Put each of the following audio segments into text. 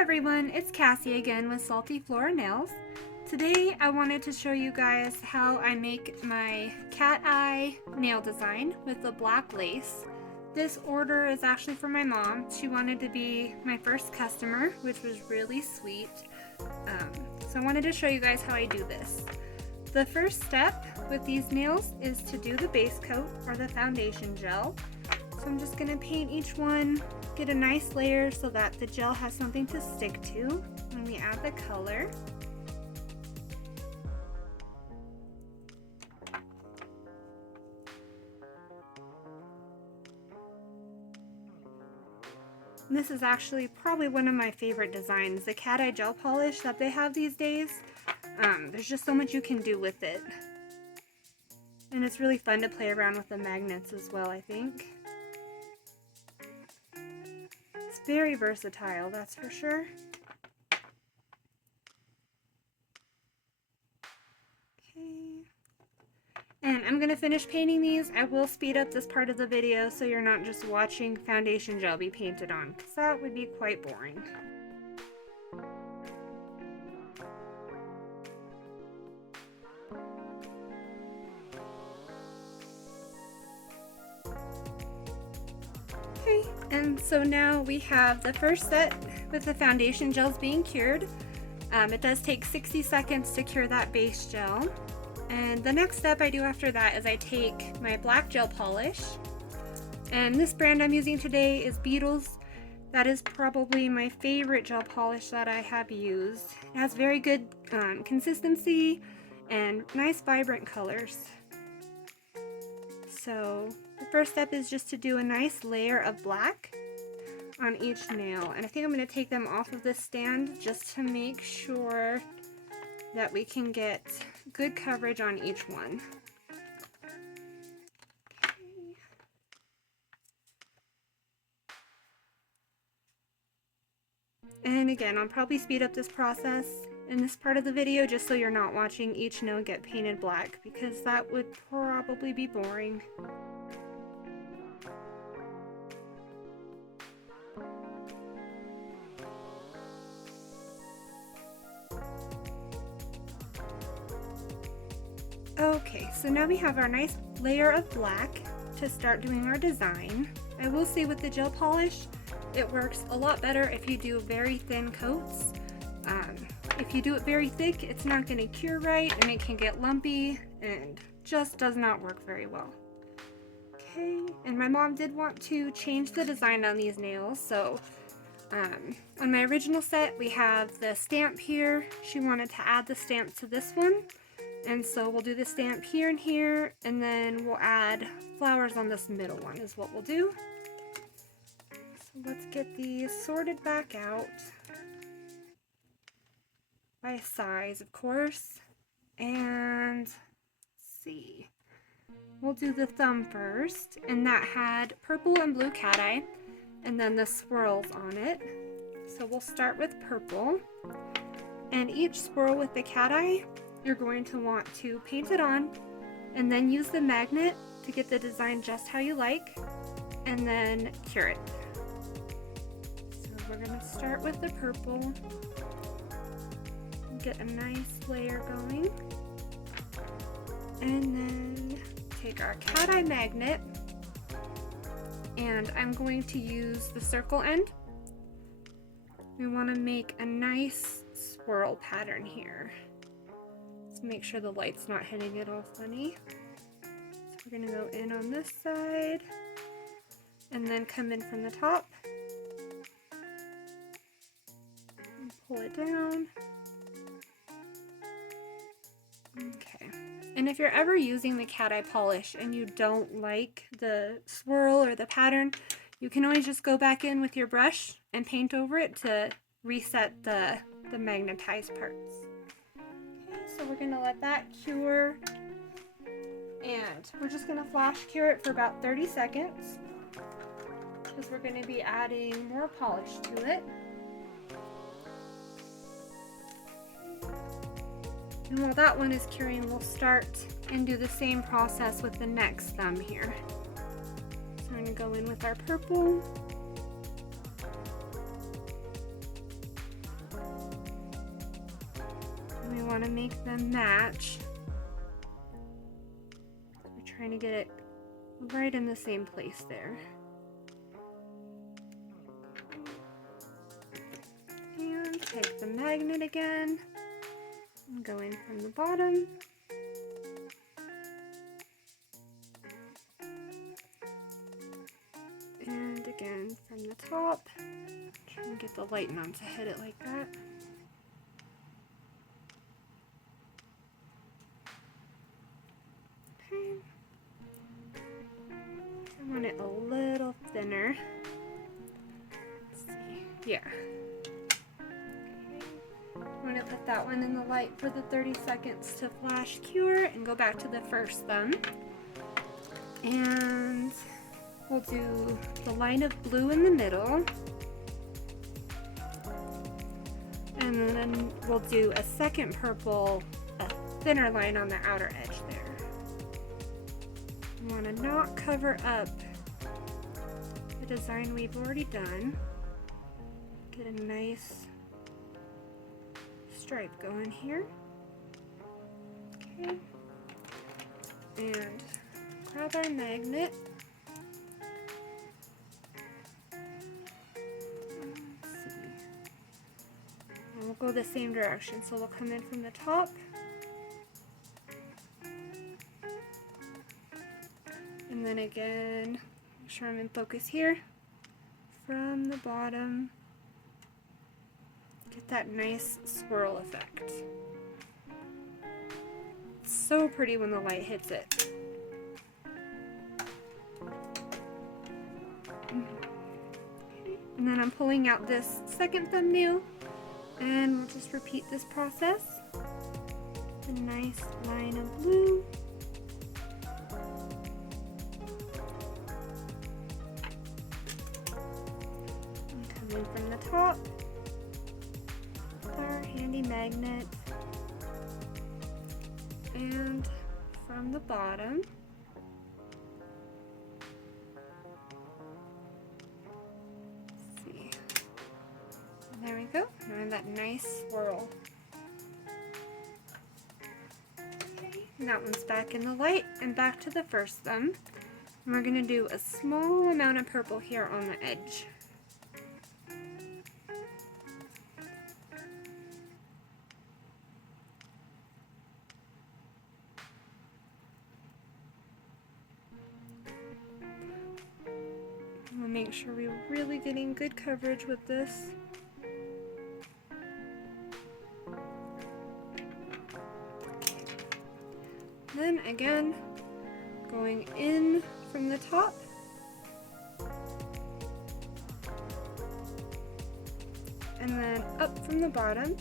everyone, it's Cassie again with Salty Flora Nails. Today I wanted to show you guys how I make my cat eye nail design with the black lace. This order is actually for my mom. She wanted to be my first customer, which was really sweet. So I wanted to show you guys how I do this. The first step with these nails is to do the base coat or the foundation gel. So I'm just going to paint each one, get a nice layer so that the gel has something to stick to when we add the color. And this is actually probably one of my favorite designs, the cat eye gel polish that they have these days. There's just so much you can do with it. And it's really fun to play around with the magnets as well, I think. It's very versatile, that's for sure. Okay. And I'm going to finish painting these. I will speed up this part of the video so you're not just watching foundation gel be painted on, because that would be quite boring. Okay, and so now we have the first set with the foundation gels being cured. It does take 60 seconds to cure that base gel. And the next step I do after that is I take my black gel polish. And this brand I'm using today is Beetles. That is probably my favorite gel polish that I have used. It has very good consistency and nice vibrant colors. So the first step is just to do a nice layer of black on each nail. And I think I'm going to take them off of this stand just to make sure that we can get good coverage on each one. Okay. And again, I'll probably speed up this process in this part of the video just so you're not watching each nail get painted black, because that would probably be boring. Okay, so now we have our nice layer of black to start doing our design. I will say with the gel polish, it works a lot better if you do very thin coats. If you do it very thick, it's not going to cure right and it can get lumpy and just does not work very well. Okay, and my mom did want to change the design on these nails, so on my original set we have the stamp here. She wanted to add the stamp to this one. And so we'll do the stamp here and here, and then we'll add flowers on this middle one is what we'll do. So let's get these sorted back out by size, of course. And let's see. We'll do the thumb first, and that had purple and blue cat eye, and then the swirls on it. So we'll start with purple, and each swirl with the cat eye, you're going to want to paint it on and then use the magnet to get the design just how you like and then cure it. So we're going to start with the purple, get a nice layer going, and then take our cat eye magnet, and I'm going to use the circle end. We want to make a nice swirl pattern here. Make sure the light's not hitting it all funny. So we're going to go in on this side and then come in from the top and pull it down. Okay, and if you're ever using the cat eye polish and you don't like the swirl or the pattern, you can always just go back in with your brush and paint over it to reset the magnetized parts. So we're going to let that cure, and we're just going to flash cure it for about 30 seconds because we're going to be adding more polish to it. And while that one is curing, we'll start and do the same process with the next thumb here. So we're going to go in with our purple. want to make them match. We're trying to get it right in the same place there. And take the magnet again, and go in from the bottom. And again from the top. Try and get the light not to hit it like that. Okay. I want it a little thinner. Let's see. Yeah. Okay. I'm going to put that one in the light for the 30 seconds to flash cure and go back to the first thumb. And we'll do the line of blue in the middle. And then we'll do a second purple, a thinner line on the outer edge there. You want to not cover up the design we've already done. Get a nice stripe going here. Okay. And grab our magnet. We'll go the same direction, so we'll come in from the top. And then again, make sure I'm in focus here. From the bottom, get that nice swirl effect. It's so pretty when the light hits it. And then I'm pulling out this second thumbnail. And we'll just repeat this process. A nice line of blue. And come in from the top with our handy magnet. And from the bottom. There we go. And that nice swirl. Okay, and that one's back in the light and back to the first thumb. And we're going to do a small amount of purple here on the edge. We'll make sure we're really getting good coverage with this. Then again, going in from the top, and then up from the bottom.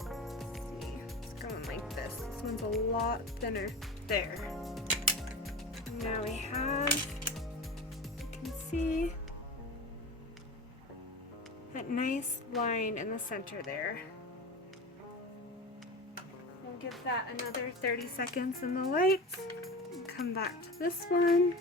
Let's see, it's going like this. This one's a lot thinner. There. And now we have, you can see that nice line in the center there. Give that another 30 seconds in the light and come back to this one.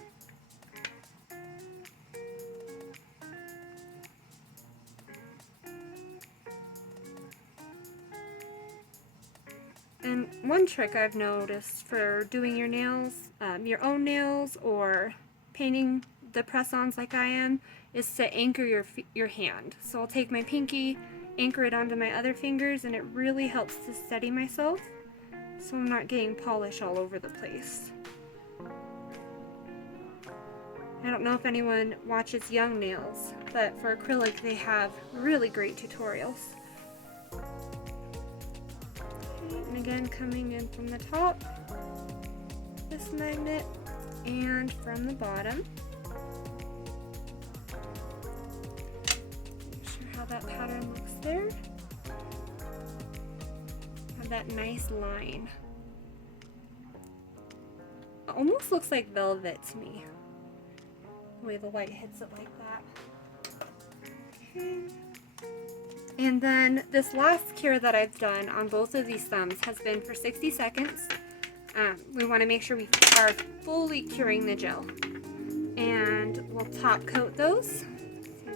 And one trick I've noticed for doing your nails, your own nails, or painting the press-ons like I am, is to anchor your hand. So I'll take my pinky, anchor it onto my other fingers, and it really helps to steady myself, so I'm not getting polish all over the place. I don't know if anyone watches Young Nails, but for acrylic they have really great tutorials. Okay, and again, coming in from the top, this magnet, and from the bottom. Make sure how that pattern looks there. That nice line. It almost looks like velvet to me, the way the light hits it like that. Okay. And then this last cure that I've done on both of these thumbs has been for 60 seconds. We want to make sure we are fully curing the gel. And we'll top coat those. So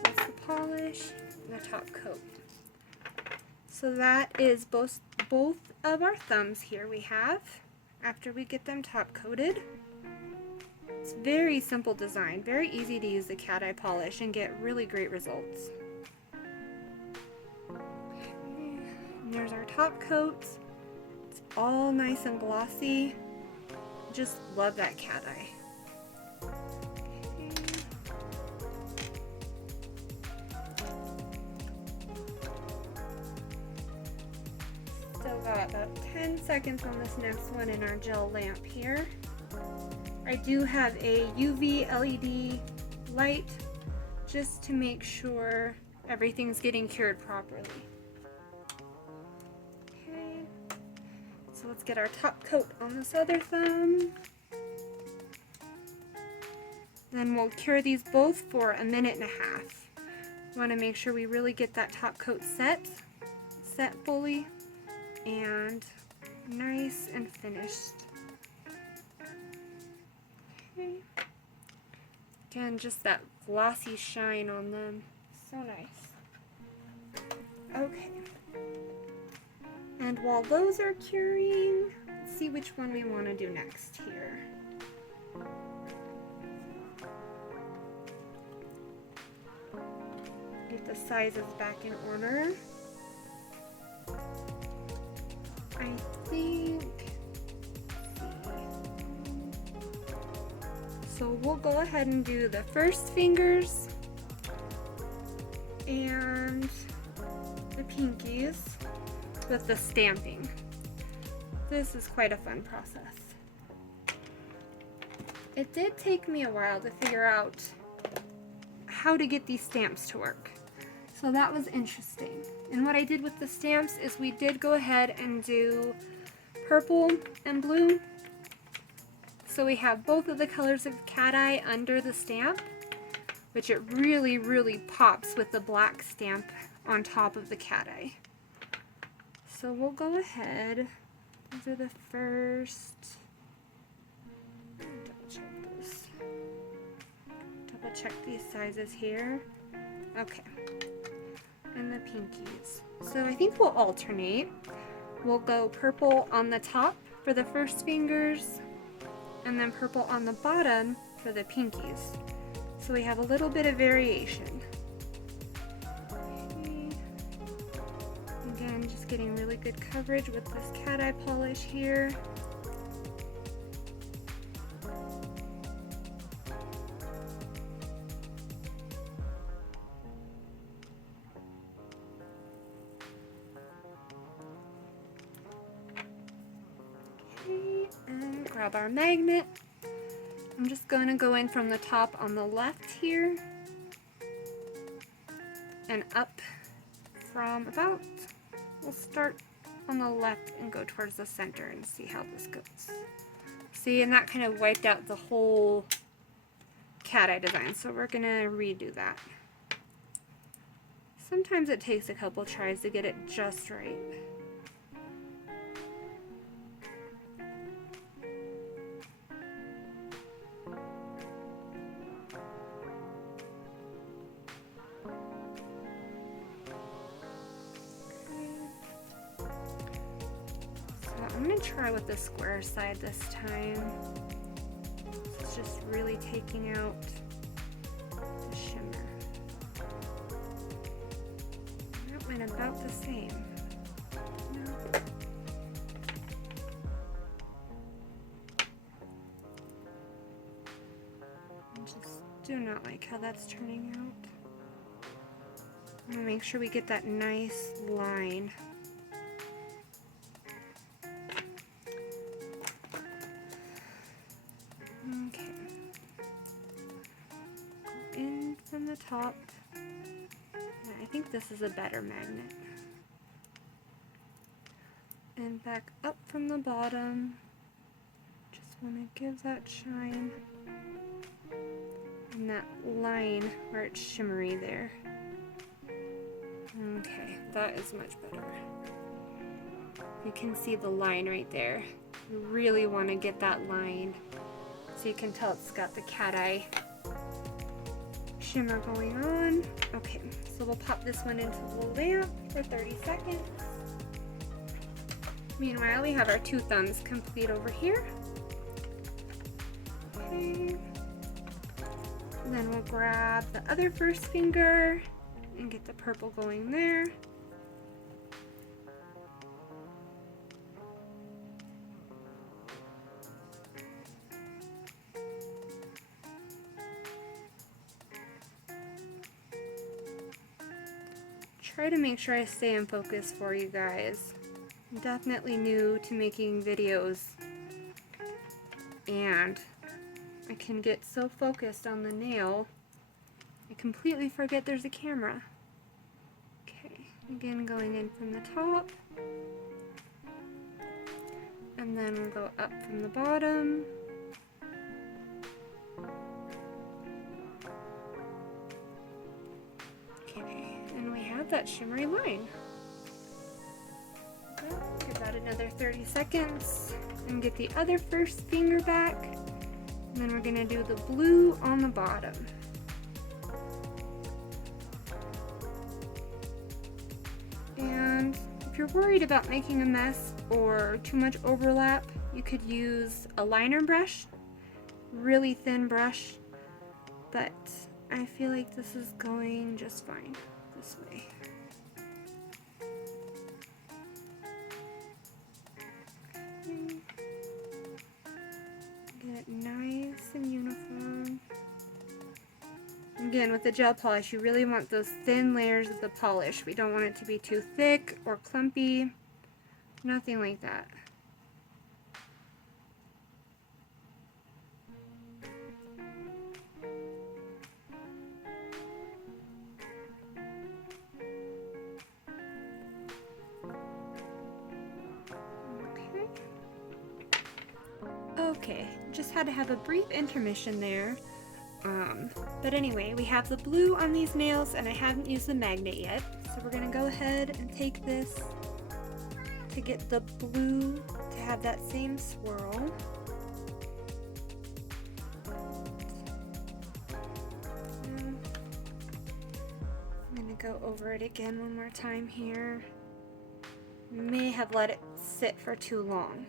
that's the polish and the top coat. So that is both of our thumbs here we have after we get them top coated. It's very simple design, very easy to use the cat eye polish and get really great results. And there's our top coat. It's all nice and glossy. Just love that cat eye. Still got about 10 seconds on this next one in our gel lamp here. I do have a UV LED light just to make sure everything's getting cured properly. Okay, so let's get our top coat on this other thumb. Then we'll cure these both for 1.5 minutes. Want to make sure we really get that top coat set fully and nice and finished. Okay. Again, just that glossy shine on them. So nice. Okay. And while those are curing, let's see which one we want to do next here. Get the sizes back in order. I think, so we'll go ahead and do the first fingers and the pinkies with the stamping. This is quite a fun process. It did take me a while to figure out how to get these stamps to work. So that was interesting. And what I did with the stamps is we did go ahead and do purple and blue. So we have both of the colors of cat eye under the stamp, which it really, really pops with the black stamp on top of the cat eye. So we'll go ahead. These are the first. Double check this. Double check these sizes here. Okay. And the pinkies. So I think we'll alternate. We'll go purple on the top for the first fingers and then purple on the bottom for the pinkies. So we have a little bit of variation. Okay. Again, just getting really good coverage with this cat eye polish here. Grab our magnet. I'm just going to go in from the top on the left here and up from about, we'll start on the left and go towards the center and see how this goes. See, and that kind of wiped out the whole cat eye design, so we're going to redo that. Sometimes it takes a couple tries to get it just right. I'm going to try with the square side this time. It's just really taking out the shimmer. That went about the same. No. I just do not like how that's turning out. I'm going to make sure we get that nice line. From the top. I think this is a better magnet. And back up from the bottom. Just want to give that shine. And that line where it's shimmery there. Okay, that is much better. You can see the line right there. You really want to get that line so you can tell it's got the cat eye shimmer going on. Okay, so we'll pop this one into the lamp for 30 seconds. Meanwhile, we have our 2 thumbs complete over here. Okay. And then we'll grab the other first finger and get the purple going there. Try to make sure I stay in focus for you guys. I'm definitely new to making videos, and I can get so focused on the nail, I completely forget there's a camera. Okay, again going in from the top, and then we'll go up from the bottom. Okay, and we have that shimmery line. Give that another 30 seconds and get the other first finger back. And then we're going to do the blue on the bottom. And if you're worried about making a mess or too much overlap, you could use a liner brush, really thin brush, but I feel like this is going just fine this way. Get it nice and uniform. Again, with the gel polish, you really want those thin layers of the polish. We don't want it to be too thick or clumpy. Nothing like that. Okay, just had to have a brief intermission there. But anyway, we have the blue on these nails and I haven't used the magnet yet. So we're gonna go ahead and take this to get the blue to have that same swirl. And I'm gonna go over it again one more time here. May have let it sit for too long.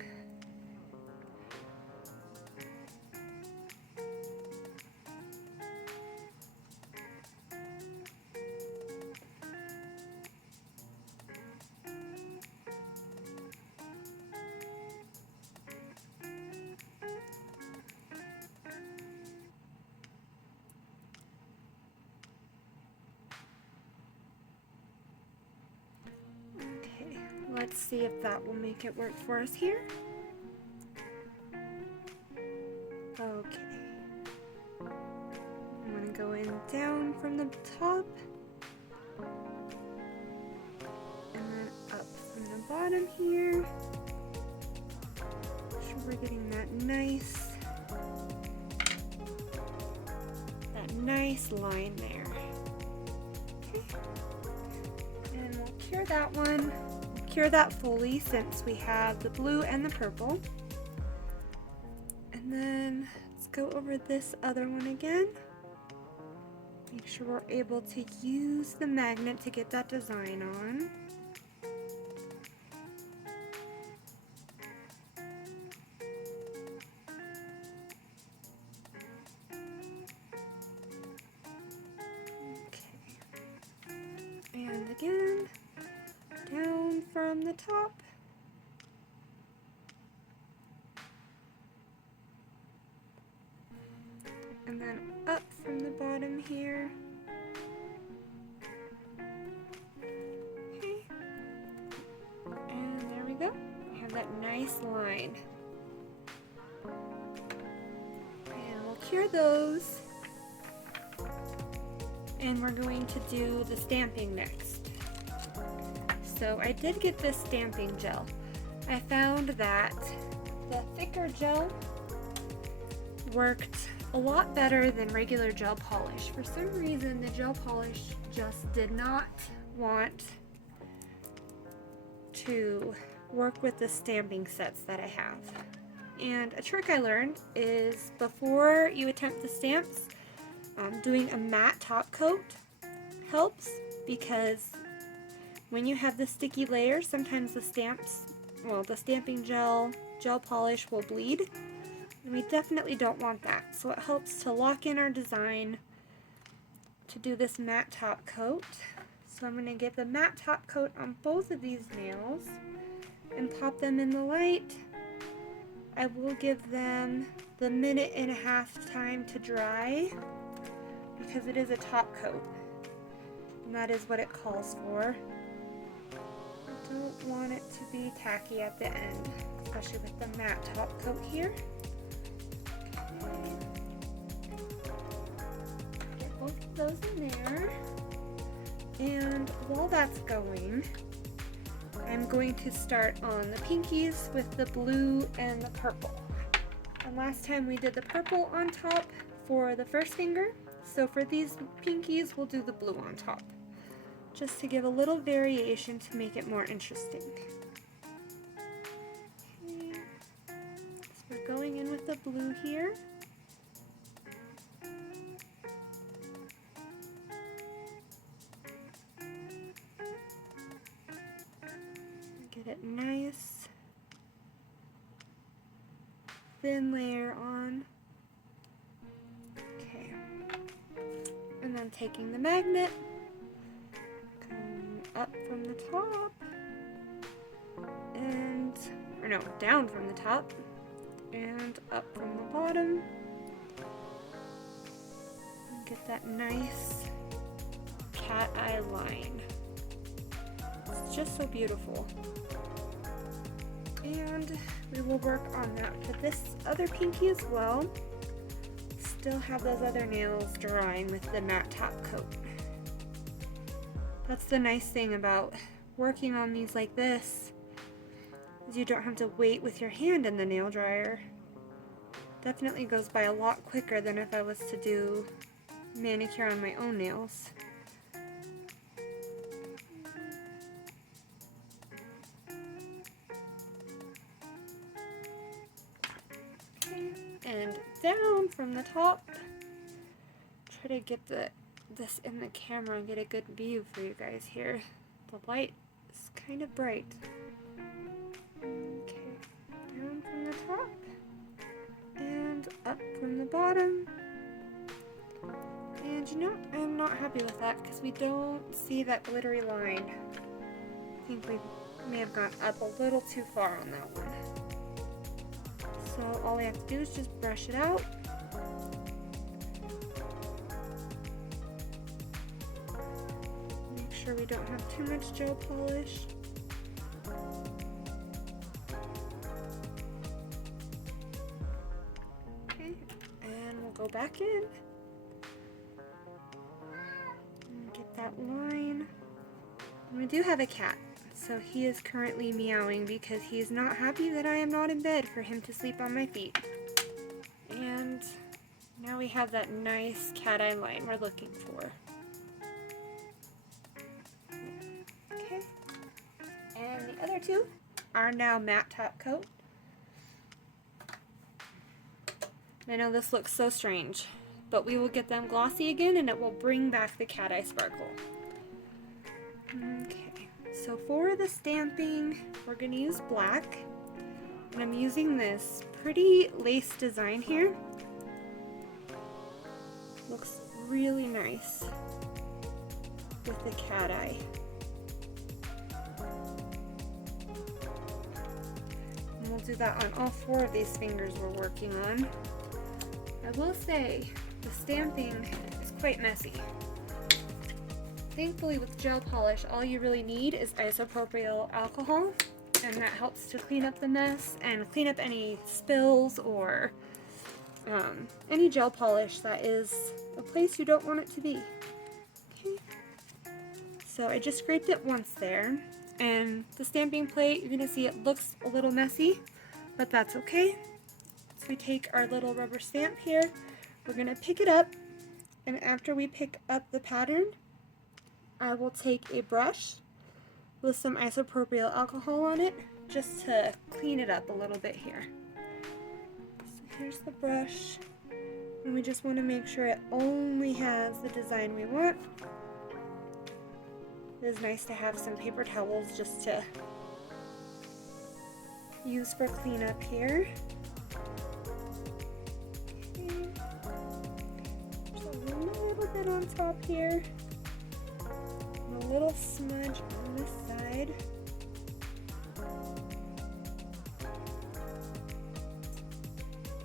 Let's see if that will make it work for us here. Okay. I'm going to go in down from the top and then up from the bottom here. Make sure we're getting that nice line there. Okay. And we'll cure that one. Cure that fully since we have the blue and the purple. And then let's go over this other one again. Make sure we're able to use the magnet to get that design on. Okay. And again, down from the top. And then up from the bottom here. Okay. And there we go. We have that nice line. And we'll cure those. And we're going to do the stamping next. So I did get this stamping gel. I found that the thicker gel worked a lot better than regular gel polish. For some reason, the gel polish just did not want to work with the stamping sets that I have. And a trick I learned is before you attempt the stamps, doing a matte top coat helps, because when you have the sticky layers, sometimes the stamps well, the stamping gel polish will bleed, and we definitely don't want that. So it helps to lock in our design to do this matte top coat. So I'm going to get the matte top coat on both of these nails and pop them in the light. I will give them the 1.5 minute time to dry because it is a top coat, and that is what it calls for. I don't want it to be tacky at the end, especially with the matte top coat here. Get both of those in there. And while that's going, I'm going to start on the pinkies with the blue and the purple. And last time we did the purple on top for the first finger, so for these pinkies we'll do the blue on top, just to give a little variation to make it more interesting. Okay. So we're going in with the blue here. Get it nice, thin layer on. Okay. And then taking the magnet, going up from the top, and, or no, down from the top, and up from the bottom. And get that nice cat eye line. It's just so beautiful. And we will work on that for this other pinky as well. Still have those other nails drying with the matte top coat. That's the nice thing about working on these like this, is you don't have to wait with your hand in the nail dryer. Definitely goes by a lot quicker than if I was to do manicure on my own nails. And down from the top, try to get this in the camera and get a good view for you guys here. The light is kind of bright. Okay, down from the top and up from the bottom. And you know, I'm not happy with that because we don't see that glittery line. I think we may have gone up a little too far on that one. So all I have to do is just brush it out. Make sure we don't have too much gel polish. Okay, and we'll go back in. And get that line. And we do have a cat. So he is currently meowing because he is not happy that I am not in bed for him to sleep on my feet. And now we have that nice cat eye line we're looking for. Okay. And the other two are now matte top coat. I know this looks so strange, but we will get them glossy again and it will bring back the cat eye sparkle. Okay. So for the stamping, we're going to use black, and I'm using this pretty lace design here. Looks really nice with the cat eye. And we'll do that on all 4 of these fingers we're working on. I will say the stamping is quite messy. Thankfully with gel polish, all you really need is isopropyl alcohol, and that helps to clean up the mess and clean up any spills or any gel polish that is a place you don't want it to be. Okay. So I just scraped it once there, and the stamping plate, you're going to see it looks a little messy, but that's okay. So we take our little rubber stamp here, we're going to pick it up, and after we pick up the pattern, I will take a brush with some isopropyl alcohol on it just to clean it up a little bit here. So here's the brush, and we just want to make sure it only has the design we want. It is nice to have some paper towels just to use for cleanup here. Okay. Just a little bit on top here. And a little smudge on this side.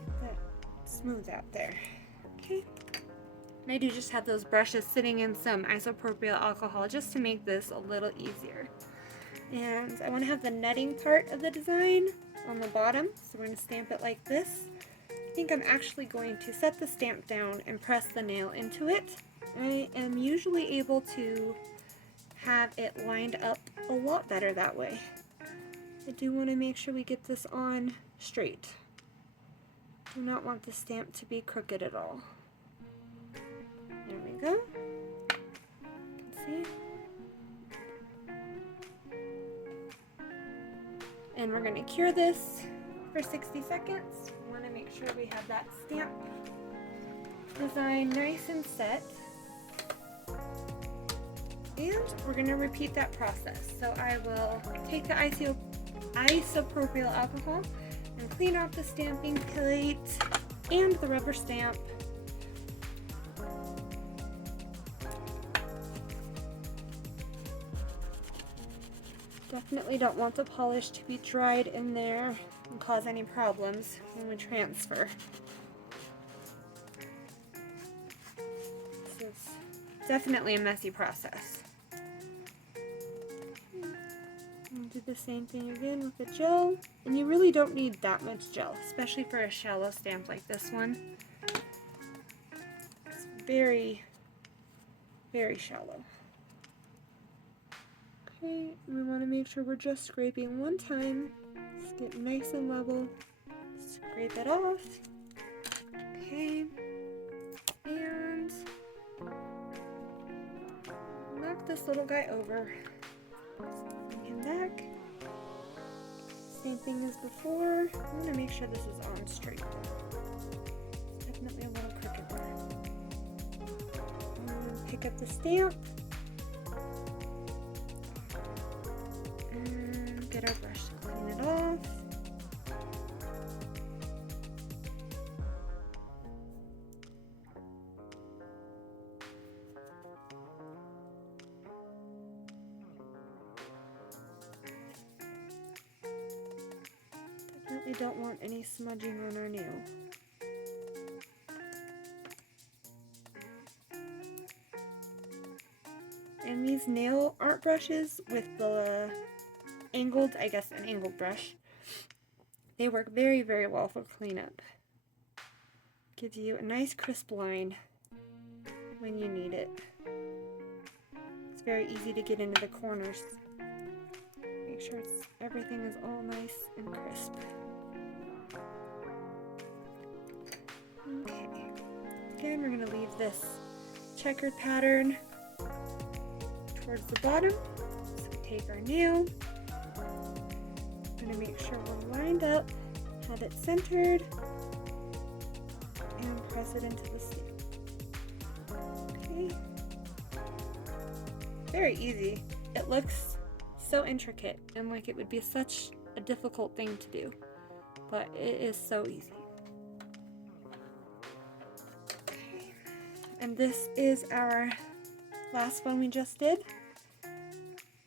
Get that smooth out there. Okay. And I do just have those brushes sitting in some isopropyl alcohol just to make this a little easier. And I want to have the netting part of the design on the bottom, so we're going to stamp it like this. I think I'm actually going to set the stamp down and press the nail into it. I am usually able to have it lined up a lot better that way. I do want to make sure we get this on straight. Do not want the stamp to be crooked at all. There we go. You can see. And we're going to cure this for 60 seconds. We want to make sure we have that stamp design nice and set. And we're going to repeat that process. So I will take the isopropyl alcohol and clean off the stamping plate and the rubber stamp. Definitely don't want the polish to be dried in there and cause any problems when we transfer. This is definitely a messy process. And do the same thing again with the gel. And you really don't need that much gel, especially for a shallow stamp like this one. It's very, very shallow. Okay, and we want to make sure we're just scraping one time. Just get nice and level. Scrape it off. Okay, and knock this little guy over. Bring him back. Same thing as before. I want to make sure this is on straight. It's definitely a little crooked there. And pick up the stamp. Get our brush to clean it off. Definitely don't want any smudging on our nail. And these nail art brushes with the angled, I guess an angled brush, they work very, very well for cleanup. Gives you a nice crisp line when you need it. It's very easy to get into the corners. Make sure everything is all nice and crisp. Okay. Again, we're going to leave this checkered pattern towards the bottom. So we take our nail. Going to make sure we're lined up, have it centered, and press it into the stamp. Okay. Very easy. It looks so intricate and like it would be such a difficult thing to do, but it is so easy. Okay. And this is our last one we just did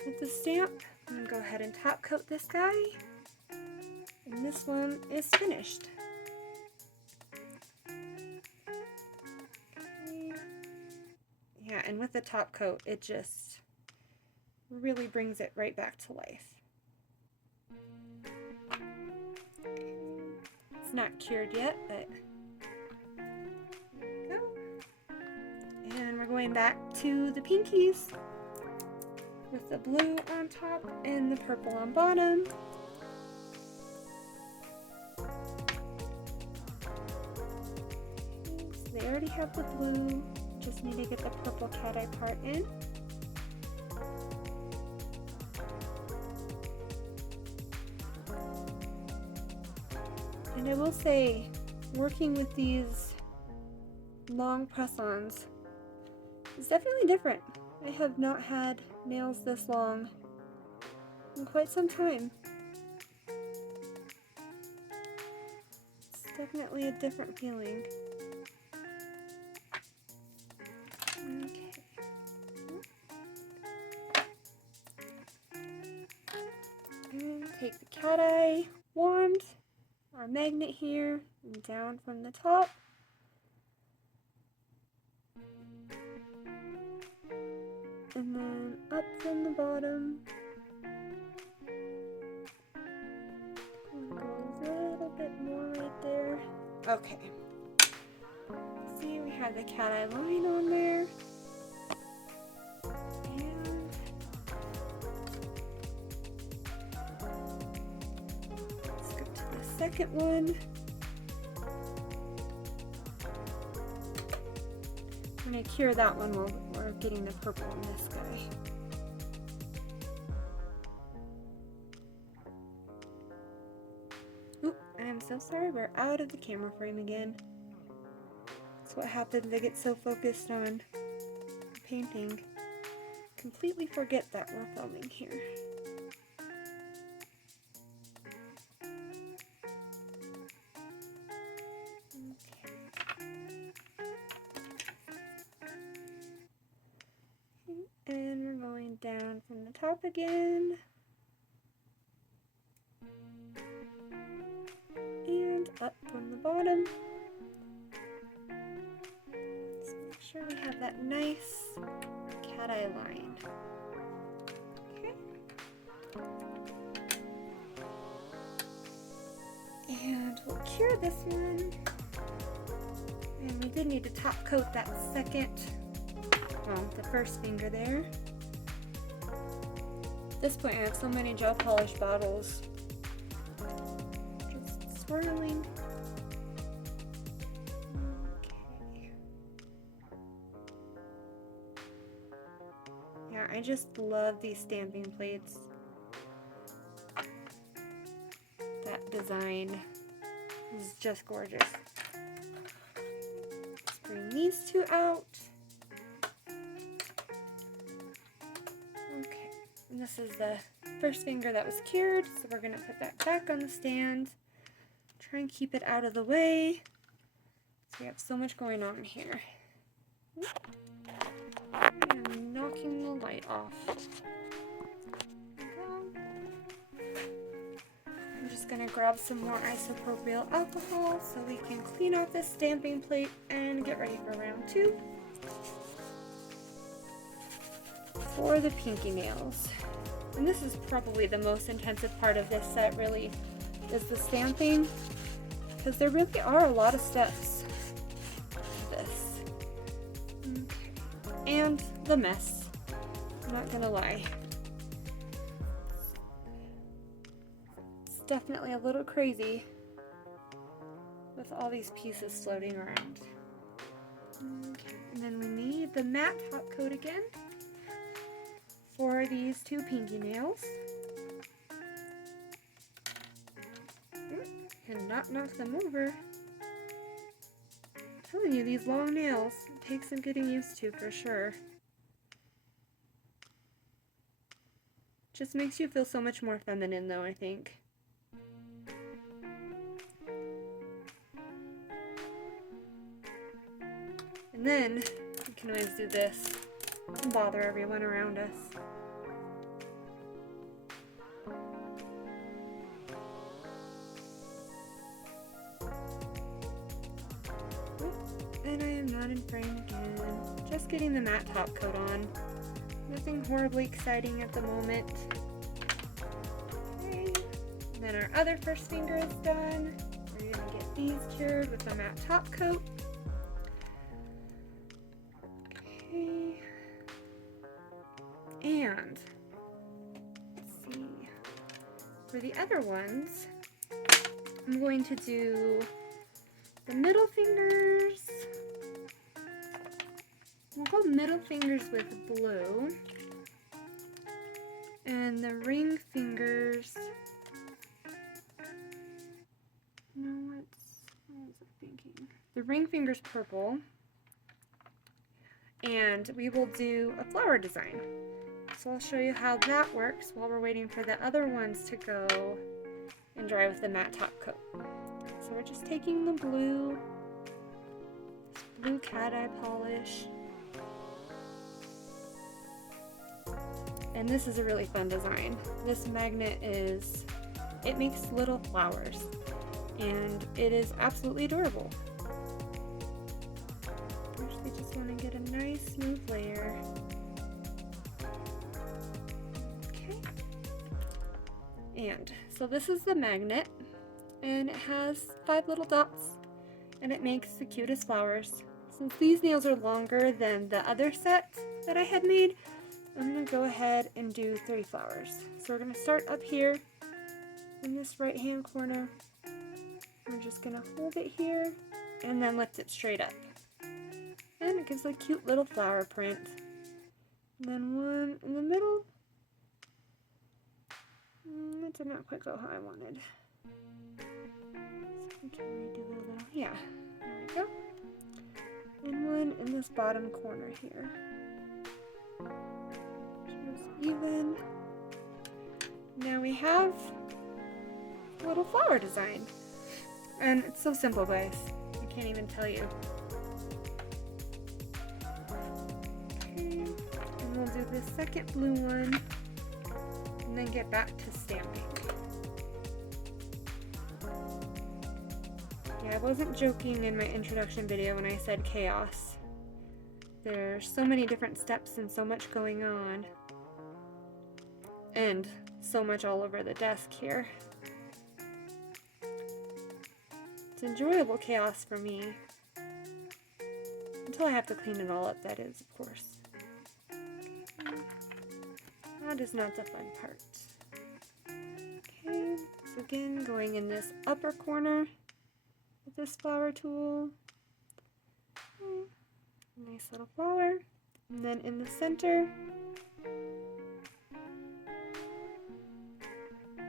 with the stamp. I'm going to go ahead and top coat this guy. And this one is finished. Okay. Yeah, and with the top coat, it just really brings it right back to life. It's not cured yet, but there we go. And we're going back to the pinkies with the blue on top and the purple on bottom. They already have the blue, just need to get the purple cat eye part in. And I will say, working with these long press-ons is definitely different. I have not had nails this long in quite some time. definitely a different feeling. Okay. And take the cat eye wand, our magnet here, and down from the top. And then up from the bottom. Go a little bit more right there. Okay. See, we have the cat eye line on there. And let's go to the second one. I'm going to cure that one while we're getting the purple on this guy. Oop, I am so sorry, we're out of the camera frame again. That's what happens, I get so focused on painting. Completely forget that we're filming here. And we're going down from the top again. And up from the bottom. Let's make sure we have that nice cat eye line. Okay. And we'll cure this one. And we did need to top coat that the first finger there. At this point I have so many gel polish bottles. Just swirling. Okay. Yeah, I just love these stamping plates. That design is just gorgeous. Let's bring these two out. And this is the first finger that was cured, so we're going to put that back on the stand. Try and keep it out of the way. So we have so much going on here. I'm knocking the light off. I'm just going to grab some more isopropyl alcohol so we can clean off this stamping plate and get ready for round 2. For the pinky nails. And this is probably the most intensive part of this set, really, is the stamping, because there really are a lot of steps to this. Okay. And the mess, I'm not gonna lie. It's definitely a little crazy with all these pieces floating around. Okay. And then we need the matte top coat again for these two pinky nails. And not knock them over. I'm telling you, these long nails, it takes some getting used to for sure. Just makes you feel so much more feminine though, I think. And then you can always do this and bother everyone around us. And I am not in frame again. Just getting the matte top coat on. Nothing horribly exciting at the moment. Okay. And then our other first finger is done. We're going to get these cured with the matte top coat. Okay. And let's see. For the other ones, I'm going to do the middle fingers. We'll go middle fingers with blue. And the ring fingers. No, what was I thinking? The ring fingers purple. And we will do a flower design. So I'll show you how that works while we're waiting for the other ones to go and dry with the matte top coat. So So we're just taking the blue cat eye polish. And this is a really fun design. This magnet it makes little flowers, and it is absolutely adorable. Actually, just want to get a nice smooth layer. Okay. And so this is the magnet, and it has 5 little dots, and it makes the cutest flowers. Since these nails are longer than the other set that I had made, I'm going to go ahead and do 3 flowers. So we're going to start up here in this right hand corner. We're just going to hold it here and then lift it straight up. And it gives a cute little flower print. And then one in the middle. That did not quite go how I wanted. So we can redo it a little. Yeah, there we go. And one in this bottom corner here. Just even. Now we have a little flower design. And it's so simple, guys. I can't even tell you. Okay. And we'll do the second blue one. And then get back to stamping. Yeah, I wasn't joking in my introduction video when I said chaos. There's so many different steps and so much going on. And so much all over the desk here. It's enjoyable chaos for me. Until I have to clean it all up, that is, of course. That is not the fun part. Okay, so again, going in this upper corner with this flower tool. Nice little flower. And then in the center.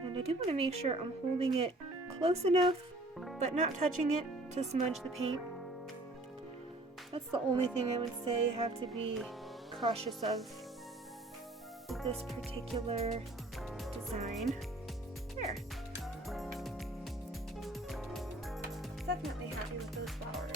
And I do want to make sure I'm holding it close enough, but not touching it to smudge the paint. That's the only thing I would say you have to be cautious of with this particular design. There. Definitely happy with those flowers.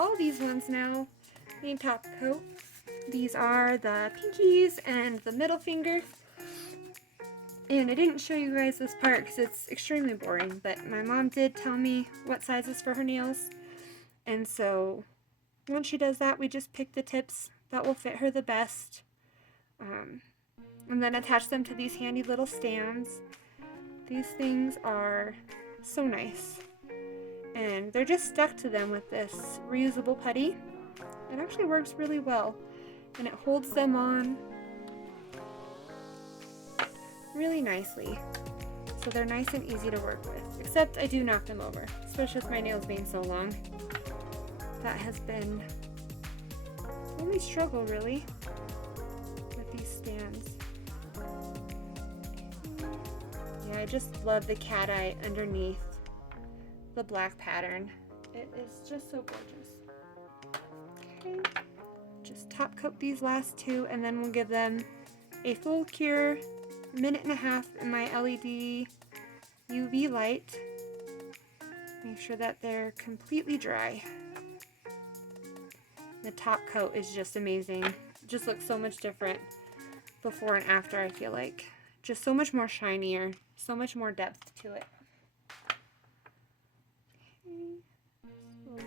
All these ones now need top coat. These are the pinkies and the middle finger. And I didn't show you guys this part because it's extremely boring, but my mom did tell me what sizes for her nails. And so once she does that, we just pick the tips that will fit her the best. And then attach them to these handy little stands. These things are so nice. And they're just stuck to them with this reusable putty. It actually works really well, and it holds them on really nicely. So they're nice and easy to work with, except I do knock them over, especially with my nails being so long. That has been the only struggle really with these stands. Yeah, I just love the cat eye underneath the black pattern. It is just so gorgeous. Okay, just top coat these last 2, and then we'll give them a full cure, 1.5 minutes in my LED UV light. Make sure that they're completely dry. The top coat is just amazing. It just looks so much different before and after, I feel like. Just so much more shinier, so much more depth to it.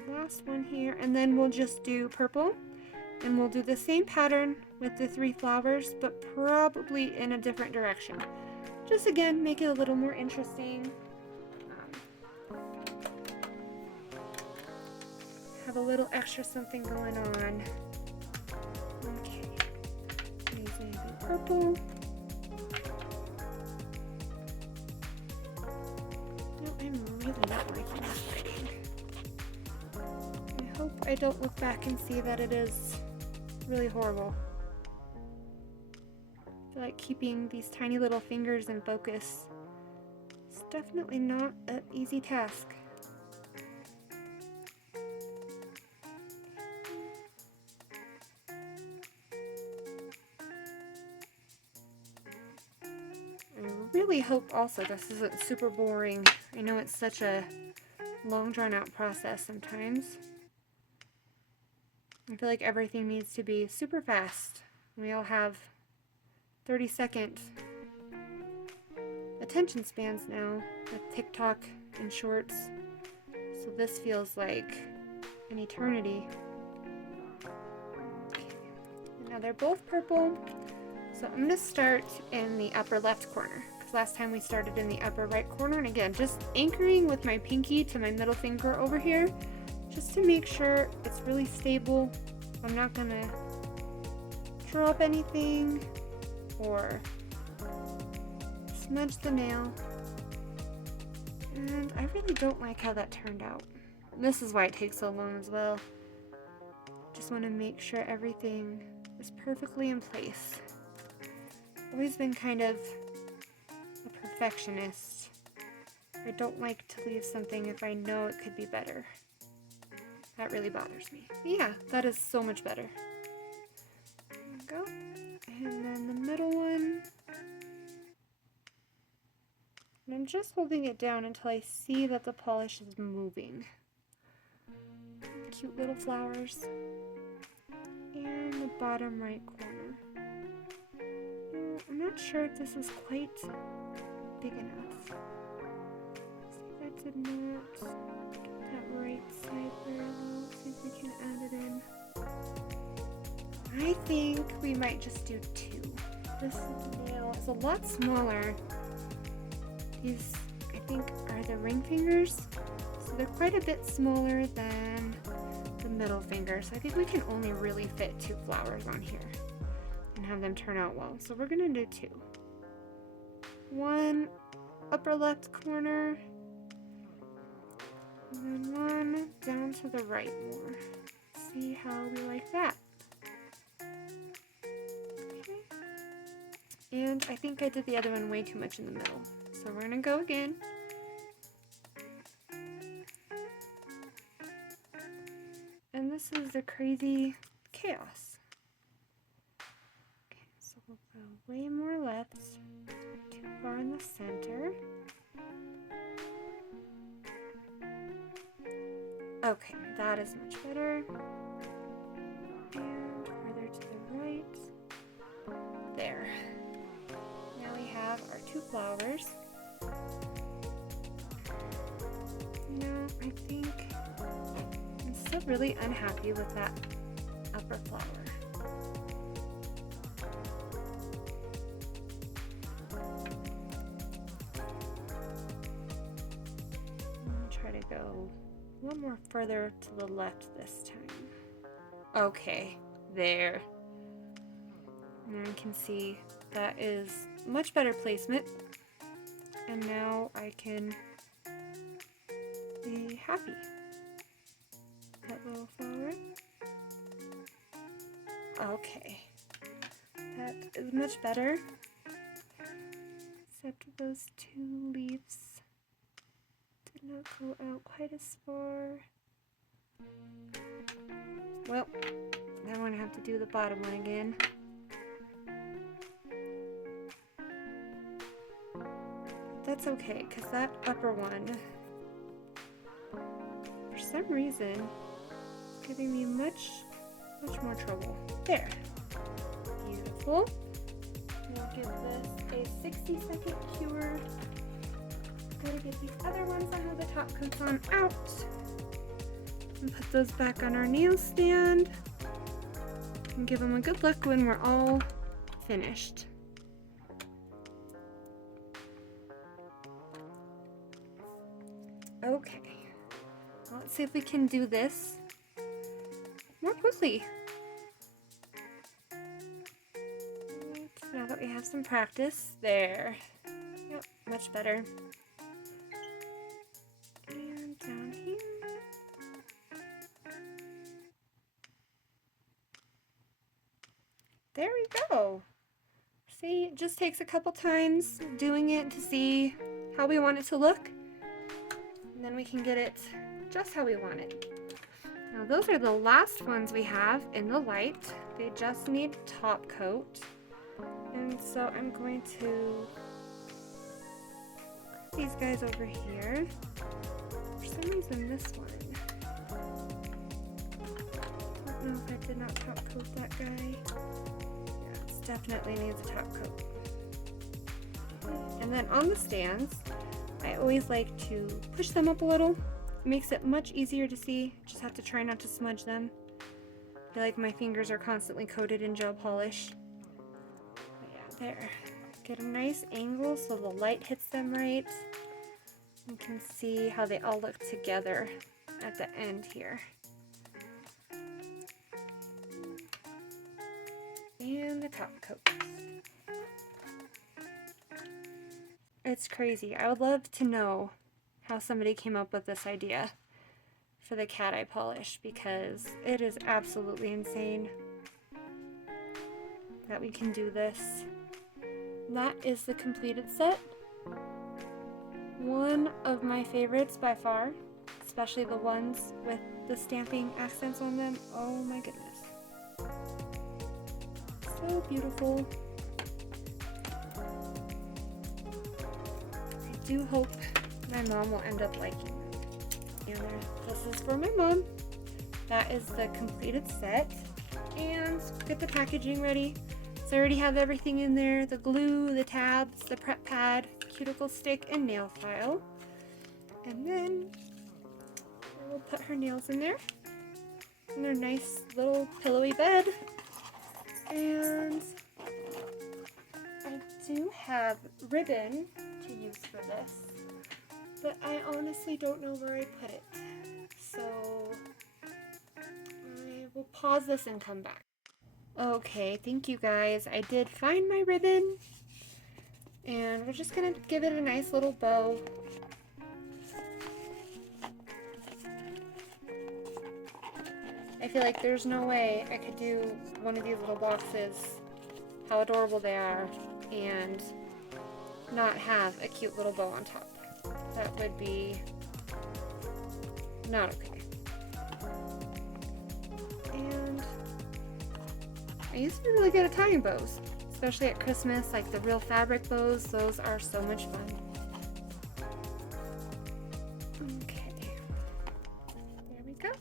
Last one here, and then we'll just do purple, and we'll do the same pattern with the 3 flowers, but probably in a different direction. Just again, make it a little more interesting. Have a little extra something going on. Okay, using the purple. No, I'm really not liking this writing. I hope I don't look back and see that it is really horrible. like keeping these tiny little fingers in focus. It's definitely not an easy task. I really hope also this isn't super boring. I know it's such a long drawn out process sometimes. I feel like everything needs to be super fast. We all have 30-second attention spans now with TikTok and shorts. So this feels like an eternity. Okay. Now they're both purple. So I'm going to start in the upper left corner, because last time we started in the upper right corner. And again, just anchoring with my pinky to my middle finger over here, just to make sure it's really stable. I'm not going to drop anything or smudge the nail. And I really don't like how that turned out. This is why it takes so long as well. Just want to make sure everything is perfectly in place. Always been kind of a perfectionist. I don't like to leave something if I know it could be better. That really bothers me. Yeah, that is so much better. There we go. And then the middle one. And I'm just holding it down until I see that the polish is moving. Cute little flowers. And the bottom right corner. I'm not sure if this is quite big enough. See, that did not get that right side very well. See if we can add it in. I think we might just do 2. This nail is a lot smaller. These, I think, are the ring fingers. So they're quite a bit smaller than the middle finger. So I think we can only really fit 2 flowers on here and have them turn out well. So we're gonna do 2. One upper left corner, and then one down to the right more. See how we like that. Okay. And I think I did the other one way too much in the middle. So we're gonna go again. And this is the crazy chaos. Okay, so we'll go way more left, too far in the center. Okay, that is much better. And further to the right. There. Now we have our 2 flowers. Now I think I'm still really unhappy with that upper flower. Try to go a little more further to the left this time. Okay, there. Now you can see that is much better placement. And now I can be happy. That little flower. Okay. That is much better. Except those 2 leaves did not go out quite as far. Well, now I'm gonna have to do the bottom one again. That's okay, because that upper one, for some reason, is giving me much more trouble. There. Beautiful. We'll give this a 60-second cure. Gotta get these other ones on how the top comes on out. And put those back on our nail stand. And give them a good look when we're all finished. Okay. Well, let's see if we can do this more quickly. Right, now that we have some practice, there. Yep, much better. And down here. There we go. See, it just takes a couple times doing it to see how we want it to look. And then we can get it just how we want it. Now those are the last ones we have in the light. They just need top coat. And so I'm going to put these guys over here. For some reason this one. I don't know if I did not top coat that guy. Yeah, it definitely needs a top coat. And then on the stands, I always like to push them up a little. It makes it much easier to see. Just have to try not to smudge them. I feel like my fingers are constantly coated in gel polish. But yeah, there. Get a nice angle so the light hits them right. You can see how they all look together at the end here. And the top coat. It's crazy. I would love to know how somebody came up with this idea for the cat eye polish, because it is absolutely insane that we can do this. That is the completed set. One of my favorites by far, especially the ones with the stamping accents on them. Oh my goodness. So beautiful. I do hope my mom will end up liking them. And this is for my mom. That is the completed set. And get the packaging ready. So I already have everything in there. The glue, the tabs, the prep pad, cuticle stick, and nail file. And then I will put her nails in there. In their nice little pillowy bed. And I do have ribbon to use for this, but I honestly don't know where I put it. So I will pause this and come back. Okay, thank you guys. I did find my ribbon, and we're just gonna give it a nice little bow. I feel like there's no way I could do one of these little boxes, how adorable they are, and not have a cute little bow on top. That would be not okay. And I used to be really good at tying bows, especially at Christmas, like the real fabric bows. Those are so much fun. Okay, there we go.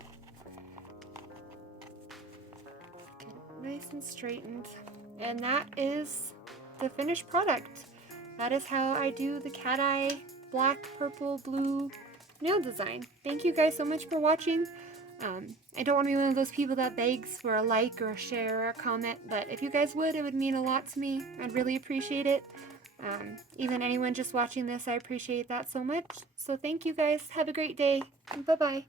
Get it nice and straightened. And that is the finished product. That is how I do the cat eye black, purple, blue nail design. Thank you guys so much for watching. I don't want to be one of those people that begs for a like or a share or a comment, but if you guys would, it would mean a lot to me. I'd really appreciate it. Even anyone just watching this, I appreciate that so much. So thank you guys. Have a great day. Bye-bye.